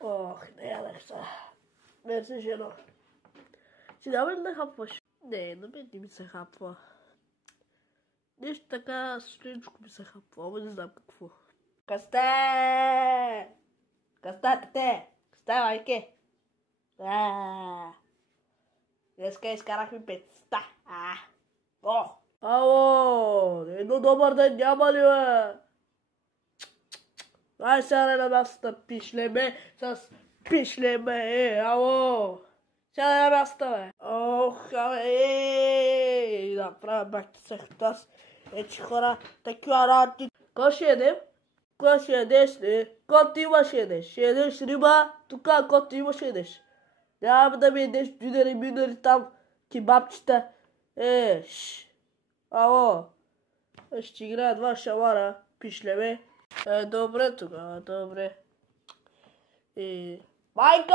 Ох, не, Алекса. Мерси, жено. Ти няма ли да хапваш? Не, на мен не ми се хапва. Нещо така стоинчко ми се хапва, ама не знам какво. Касте! Касте, тете! Касте, майке! Днеска изкарахме 500. О! Ало! Едно добър ден няма ли, бе? Ай сядай на мястото, пишлеме с пишлеме, ало! Сядай на мястото, бе! Ох, абе, направя бахте се хтас. Ече хора, такива работи. Ко ще едем? Ко ще едеш, не? Ко ти имаш едеш? Ще едеш риба, тук, ко ти имаш едеш? Няма да ми едеш дюнери, минери там, кебабчета. Ало, ще играя два шамара, пишлеме. Добре тогава, добре. Майко!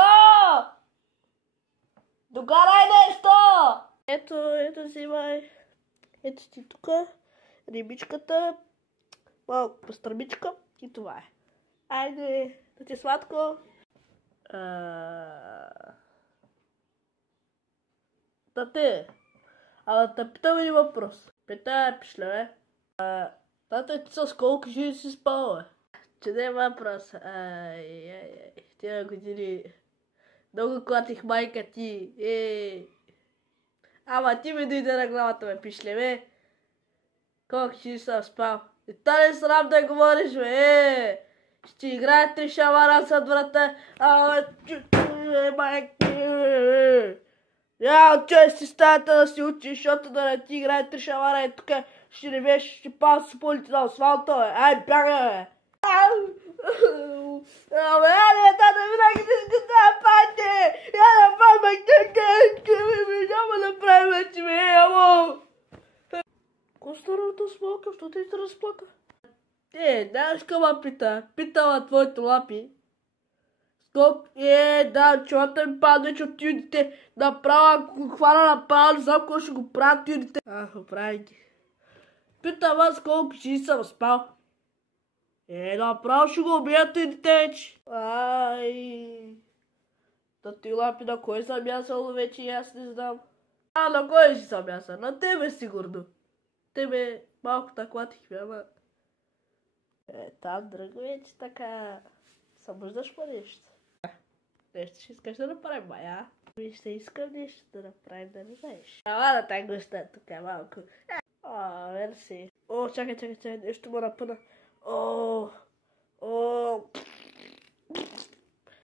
Докарай нещо! Ето взимай. Ето ти тук рибичката, малко пастърмичка и това е. Айде, да ти е сладко. Тате, да те питам един въпрос. Питай, пишле, тате, ти с колко жили си спал, бе? Че не е въпрос. Тия години много клатих майка ти. Ама ти ми дойде на главата, ме пишле, бе. Колко жили съм спал. И та не срам да говориш, бе. Ще играе 3 шамара зад врата. Майка. Я, че си стаята да си учиш, защото да не ти играе 3 шамара и тук ще ревеш, ще пал с полите на асфалта, бе. Ай, бяга, бе. Абе, айде, тата, винаги да да пати! Я да правим няма да правим вече, бе, амо! Ко старата смалка, що ти се разплака? Знаеш къма питала твоите лапи. Скоп, да, чувата ми падне, че от тюдите направо, ако го хвана направо, не знам какво ще го правят тюдите. Оправи ги. Питам аз колко си съм спал. Направо ще го убият тюдите вече. Да ти лапи, на кой съм ясал вече, аз не знам. На кой си съм ясал? На тебе сигурно. Тебе малко таклатихме, ама... Там друго вече така... Събуждаш по нещо. Нещо ще искаш да направим, бая. Ще искам нещо да направим, да не знаеш. Ама да те гоща тук малко. Мерси. Чакай, нещо му напъна.